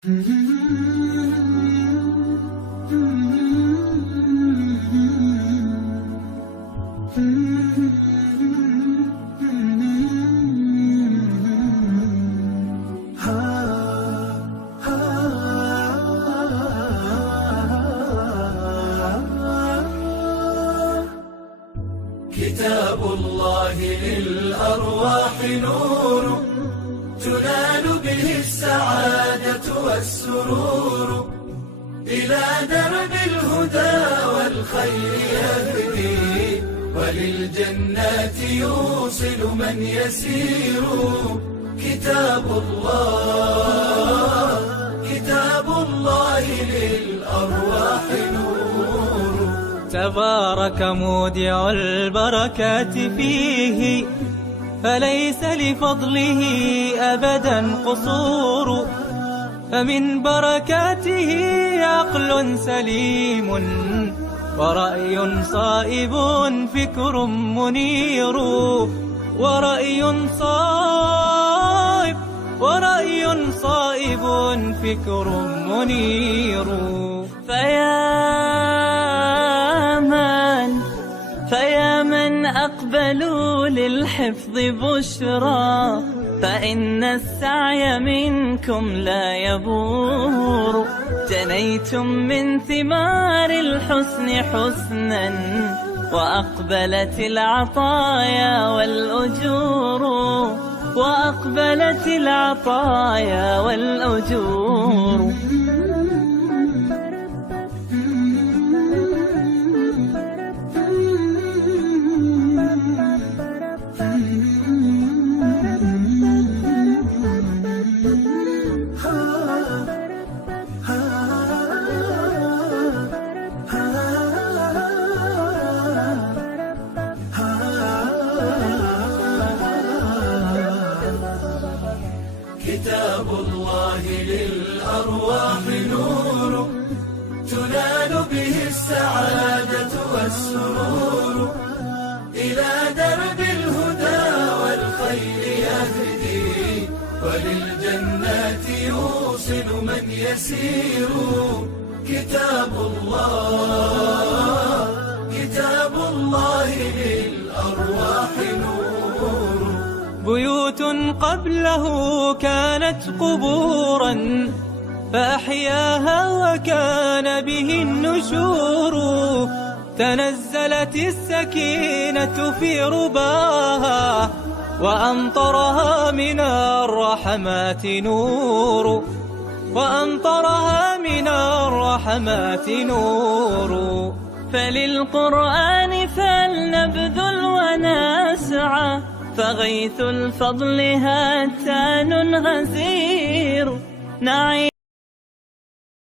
كتاب الله للأرواح نور تنال به السعادة والسرور، إلى درب الهدى والخير يهدي، وللجنات يوصل من يسير. كتاب الله للأرواح نور. تبارك مودع البركات فيه، فليس لفضله أبدا قصور. فمن بركاته عقل سليم، ورأي صائب فكر منير. ورأي صائب فكر منير. فيا من أقبلوا للحفظ بشرى، فإن السعي منكم لا يبور. جنيتم من ثمار الحسن حسنا، وأقبلت العطايا والأجور. كتاب الله للأرواح نور تنال به السعادة والسرور، إلى درب الهدى والخير يهدي، وللجنات يوصل من يسير. كتاب الله للأرواح نور. بيوت قبله كانت قبورا، فأحياها وكان به النشور. تنزلت السكينة في رباها، وأمطرها من الرحمات نور. فللقرآن فلنبذل ونسعى، فغيث الفضل هتان غزير.